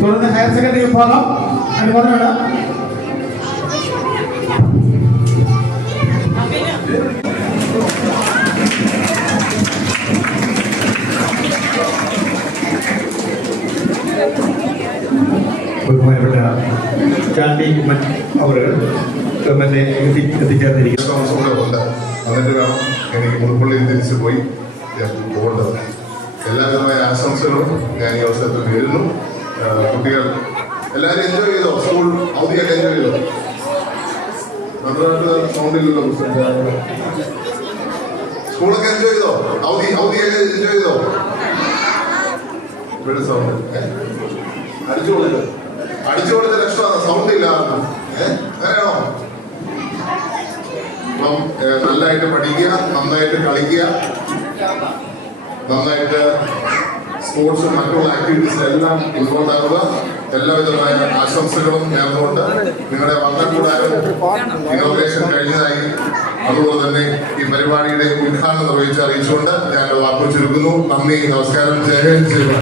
തുടർന്ന് higher secondary വിഭാഗം അനുമോദനമാണ് ബഹുമാനപ്പെട്ട ചാണ്ടി ഉമ്മൻ അവർ ഗവൺമെന്റ് എത്തി എത്തിച്ചേർന്നിരിക്കുന്നു താമസം കൂടെ ഉണ്ട് എന്നിട്ട് വേണം എനിക്ക് മുൾപ്പള്ളിയിൽ തിരിച്ചു പോയി ഞാൻ പോകേണ്ടത് എല്ലാവിധമായ ആശംസകളും ഞാൻ ഈ അവസരത്തിൽ നേരുന്നു. കുട്ടികൾ എല്ലാവരും എൻജോയ് ചെയ്തോ? സ്കൂൾ അവധിയൊക്കെ എൻജോയ് ചെയ്തോ? നന്നായിട്ട് പുസ്തകം സ്കൂളൊക്കെ എൻജോയ് ചെയ്തോ? അവധി അവധിയൊക്കെ എൻജോയ് ചെയ്തോ? ഇവിടെ സൗണ്ട് അടിച്ചു കൊടുത്ത് അടിച്ചു കൊടുത്ത രക്ഷമാണ് സൗണ്ട് ഇല്ല ഏഹ് അപ്പം നല്ലതായിട്ട് പഠിക്കുക നന്നായിട്ട് കളിക്കുക. നന്നായിട്ട് സ്പോർട്സും മറ്റുള്ള ആക്ടിവിറ്റീസിലെല്ലാം ഉൾക്കൊണ്ടാകുക എല്ലാവിധമായ ആശംസകളും നേർന്നുകൊണ്ട് നിങ്ങളുടെ വന്നക്കൂടാരം ഇനോഗ്രേഷൻ കഴിഞ്ഞതായി. അതുപോലെ തന്നെ ഈ പരിപാടിയുടെ ഉദ്ഘാടനം നിർവഹിച്ച് അറിയിച്ചുകൊണ്ട് ഞാൻ വാക്കുകൾ ചുരുക്കുന്നു നന്ദി നമസ്കാരം. ജയ.